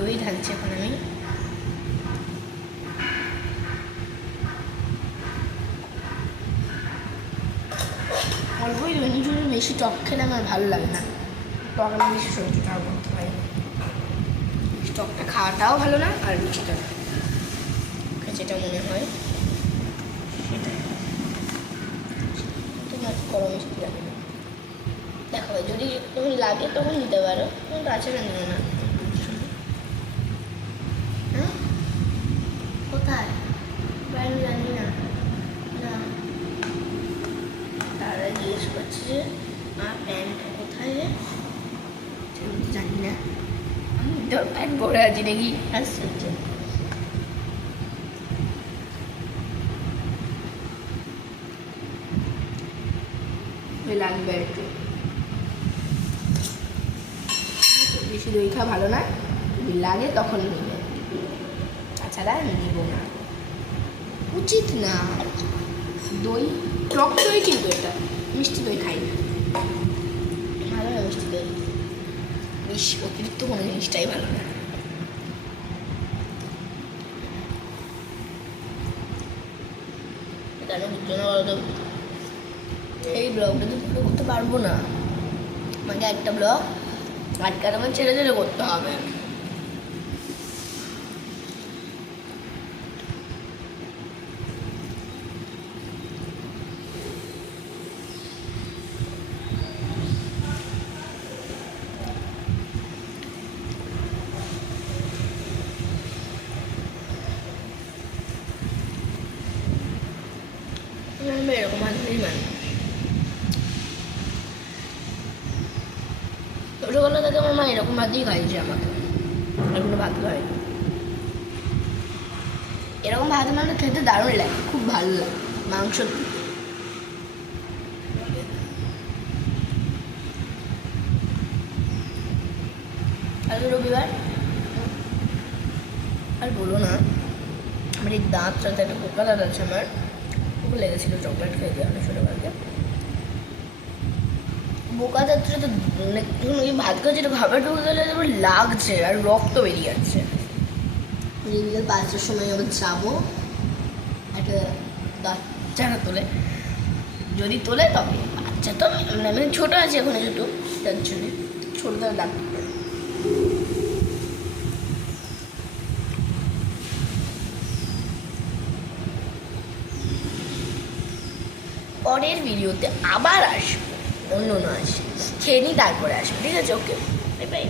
দই ঢালছি এখন আমি। অল্পই দই নিচু, বেশি টক খেলে আমার ভালো লাগে না। টক আমি বেশি সহ্য করতে পারি না। টকটা খাওয়াটাও ভালো না, আর মিষ্টিটা না, যেটা মনে হয় সেটাই। তোমার করো মিষ্টি লাগে না, দেখো যদি তুমি লাগে তখন দিতে পারো, কিন্তু আচারে নেবে না। হ্যাঁ কোথায় আমি জানি না, না তারা জিজ্ঞেস করছে যে আমার প্যান্টটা কোথায়, জানি না আমি তোর প্যান্ট পরে আছি নাকি। আশ্চর্য। লাগবে একটু বেশি, দই খাওয়া ভালো না, যদি লাগে তখন নিবে, তাছাড়া নিব না, উচিত না। দই টক দই, কিন্তু এটা মিষ্টি দই খাই না, ভালো না মিষ্টি দই, অতিরিক্ত কোনো জিনিসটাই ভালো না। কেন বুঝছো না বলতো, এই ব্লগটা তো পুরো করতে পারবো না, আমাকে একটা ব্লগ আজকাল আমার ছেড়ে ছেড়ে করতে হবে। এরকম আনতেই মানে ছোটোবেলা থেকে আমার মা এরকম ভাতই খাইছে আমাকে, এগুলো ভাত খাই। এরকম ভাত মানে খেতে দারুণ লাগে, খুব ভালো লাগে মাংস। আজকে রবিবার, আর বলো না, আমার এই দাঁতটাতে একটা পোকা লাগাচ্ছে, আমার খুব লেগেছিলো চকলেট খেয়ে দিয়ে অনেক ছোটোবেলাতে। বোকা যাত্রা তো ওই ভাত খাচ্ছে, এটা খাবার ঢুকে গেলে লাগছে আর রক্ত বেরিয়ে যাচ্ছে। বিকেল 5টার সময় আবার যাবো, একটা বাচ্চারা তোলে, যদি তোলে তবে, বাচ্চা তো মানে ছোটো আছে এখন, ছোটো তার জন্যে ছোটোদের ডাক্তার। পরের ভিডিওতে আবার আসবো, অন্য আসি, খেয়ে নিই তারপরে আসবো, ঠিক আছে? ওকে, বাই বাই।